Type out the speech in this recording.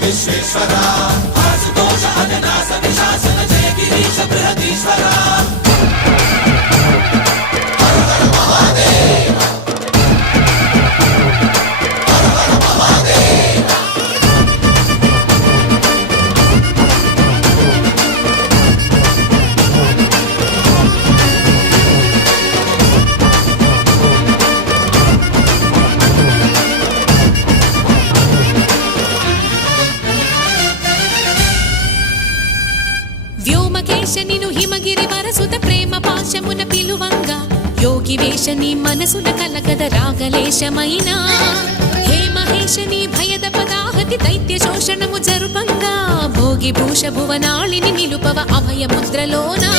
విశ్వేశ్వరా ఆశుతోష అజనాశ విశాసన జయ గిరీశ బృహదీశ్వరా హర హర మహాదేవ హర హర మహాదేవ వ్యోమకేశనిను హిమగిరి వరసుత ప్రేమ పాశమున పిలువంగా యోగి వేషని మనసున కలకద రాగలేశమైనా హే మహేశని భయద పదాహతి దైత్య శోషణము జరుపంగా భోగి భూష భువనాళిని నిలుపవ అభయ ముద్రలోనా